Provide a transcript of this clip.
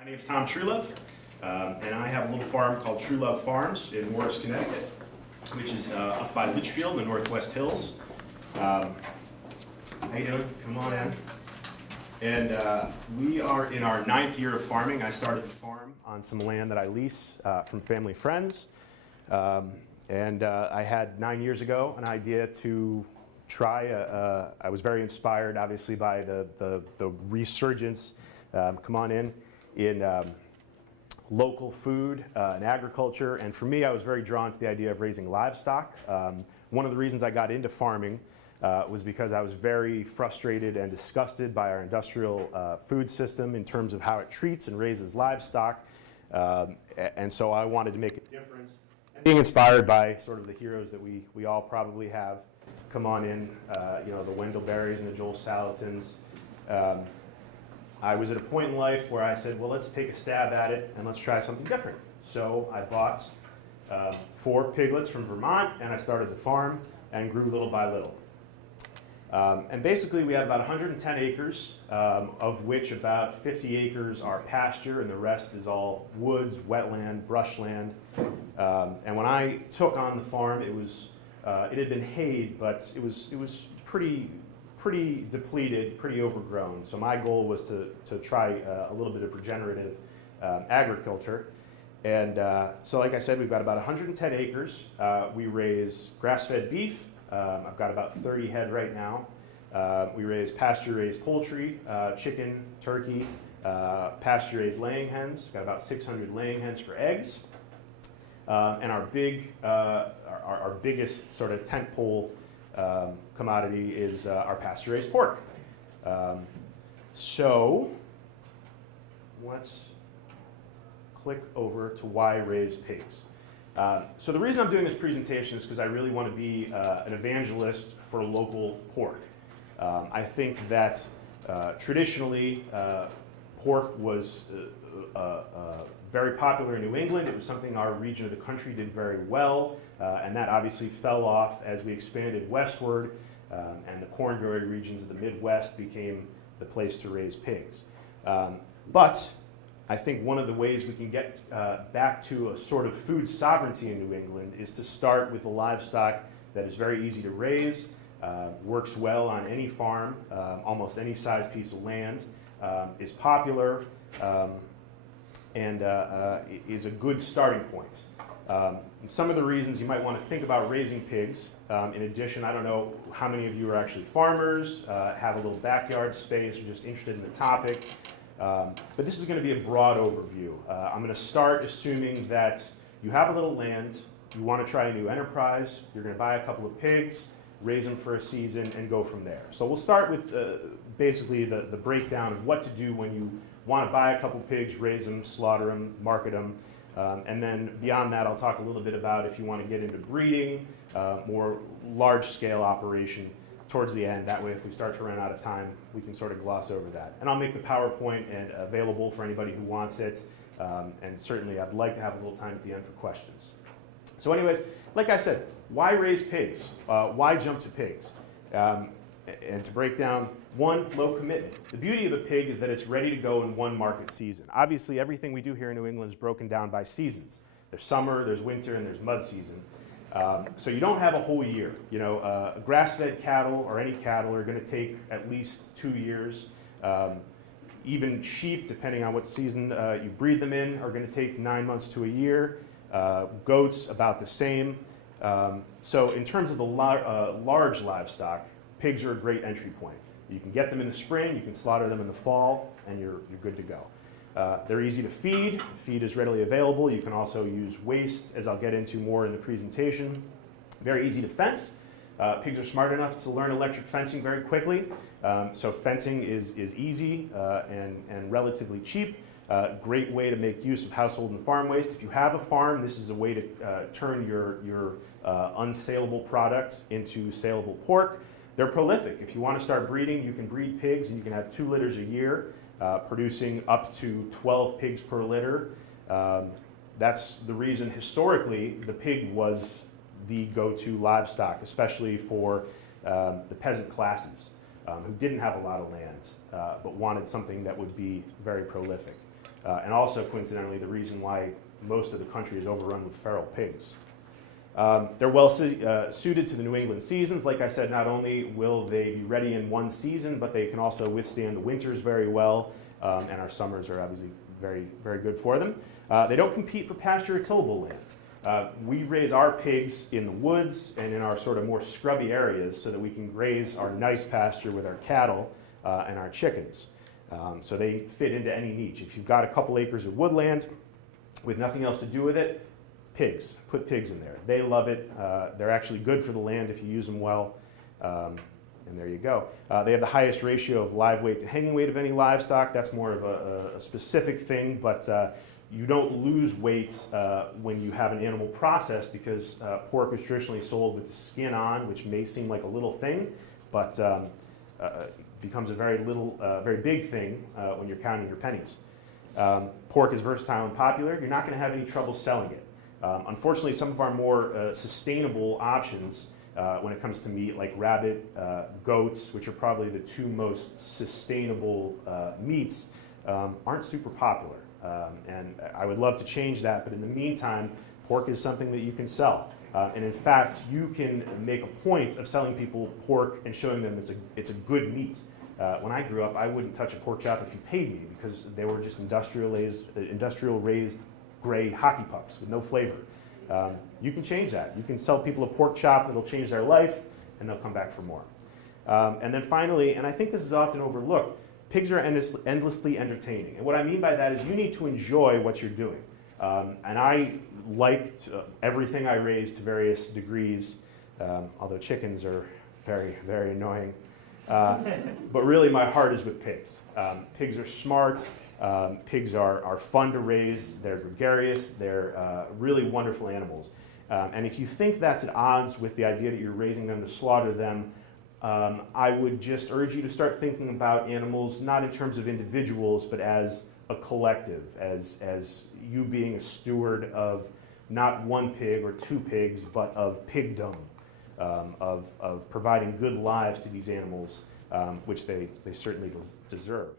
My name's Tom Truelove, and I have a little farm called Truelove Farms in Morris, Connecticut, which is up by Litchfield in the Northwest Hills. How you doing? Come on in. And we are in our 9th year of farming. I started the farm on some land that I lease from family friends. I had 9 years ago an idea to try, I was very inspired obviously by the resurgence, come on in local food and agriculture. And for me, I was very drawn to the idea of raising livestock. One of the reasons I got into farming was because I was very frustrated and disgusted by our industrial food system in terms of how it treats and raises livestock. And so I wanted to make a difference. And being inspired by sort of the heroes that we all probably have come on in, the Wendell Berries and the Joel Salatins. I was at a point in life where I said, well, let's take a stab at it and let's try something different. So I bought 4 piglets from Vermont and I started the farm and grew little by little. And basically we have about 110 acres, of which about 50 acres are pasture and the rest is all woods, wetland, brushland. And when I took on the farm, it had been hayed, but it was pretty depleted, pretty overgrown. So my goal was to try a little bit of regenerative agriculture. And so like I said, we've got about 110 acres. We raise grass-fed beef. I've got about 30 head right now. We raise pasture-raised poultry, chicken, turkey, pasture-raised laying hens. We've got about 600 laying hens for eggs. And our biggest sort of tentpole commodity is our pasture-raised pork. So let's click over to why raise pigs. So the reason I'm doing this presentation is because I really want to be an evangelist for local pork. I think that traditionally pork was very popular in New England. It was something our region of the country did very well, and that obviously fell off as we expanded westward, and the corn growing regions of the Midwest became the place to raise pigs. But I think one of the ways we can get back to a sort of food sovereignty in New England is to start with a livestock that is very easy to raise, works well on any farm, almost any size piece of land, is popular, and is a good starting point. And some of the reasons you might want to think about raising pigs, in addition, I don't know how many of you are actually farmers, have a little backyard space, or just interested in the topic, but this is going to be a broad overview. I'm going to start assuming that you have a little land, you want to try a new enterprise, you're going to buy a couple of pigs, raise them for a season, and go from there. So we'll start with basically the breakdown of what to do when you want to buy a couple pigs, raise them, slaughter them, market them, and then beyond that I'll talk a little bit about if you want to get into breeding, more large-scale operation towards the end. That way if we start to run out of time, we can sort of gloss over that. And I'll make the PowerPoint available for anybody who wants it, and certainly I'd like to have a little time at the end for questions. So anyways, like I said, why raise pigs? Why jump to pigs? And to break down, one, low commitment. The beauty of a pig is that it's ready to go in one market season. Obviously, everything we do here in New England is broken down by seasons. There's summer, there's winter, and there's mud season. So you don't have a whole year. Grass-fed cattle or any cattle are going to take at least 2 years. Even sheep, depending on what season you breed them in, are going to take 9 months to a year. Goats, about the same. So in terms of the large livestock, pigs are a great entry point. You can get them in the spring, you can slaughter them in the fall, and you're good to go. They're easy to feed. Feed is readily available. You can also use waste, as I'll get into more in the presentation. Very easy to fence. Pigs are smart enough to learn electric fencing very quickly. So fencing is easy and relatively cheap. Great way to make use of household and farm waste. If you have a farm, this is a way to turn your unsaleable product into saleable pork. They're prolific. If you want to start breeding, you can breed pigs and you can have 2 litters a year, producing up to 12 pigs per litter. That's the reason historically the pig was the go-to livestock, especially for the peasant classes who didn't have a lot of land but wanted something that would be very prolific. and also coincidentally the reason why most of the country is overrun with feral pigs. They're well suited to the New England seasons. Like I said, not only will they be ready in one season, but they can also withstand the winters very well, and our summers are obviously very, very good for them. They don't compete for pasture or tillable land. We raise our pigs in the woods and in our sort of more scrubby areas so that we can graze our nice pasture with our cattle and our chickens. So they fit into any niche. If you've got a couple acres of woodland with nothing else to do with it, pigs. Put pigs in there. They love it. They're actually good for the land if you use them well. And there you go. They have the highest ratio of live weight to hanging weight of any livestock. That's more of a specific thing, but you don't lose weight when you have an animal process because pork is traditionally sold with the skin on, which may seem like a little thing, but becomes a very big thing when you're counting your pennies. Pork is versatile and popular. You're not going to have any trouble selling it. Unfortunately, some of our more sustainable options when it comes to meat, like rabbit, goats, which are probably the two most sustainable meats, aren't super popular. And I would love to change that, but in the meantime, pork is something that you can sell. And in fact, you can make a point of selling people pork and showing them it's a good meat. When I grew up, I wouldn't touch a pork chop if you paid me because they were just industrial raised gray hockey pucks with no flavor. You can change that. You can sell people a pork chop that'll change their life and they'll come back for more. And then finally, and I think this is often overlooked, pigs are endlessly entertaining. And what I mean by that is you need to enjoy what you're doing. And I liked everything I raised to various degrees, although chickens are very, very annoying. But really my heart is with pigs. Pigs are smart. Pigs are fun to raise, they're gregarious, they're really wonderful animals. And if you think that's at odds with the idea that you're raising them to slaughter them, I would just urge you to start thinking about animals not in terms of individuals, but as a collective, as you being a steward of not one pig or two pigs, but of pigdom, of providing good lives to these animals, which they certainly deserve.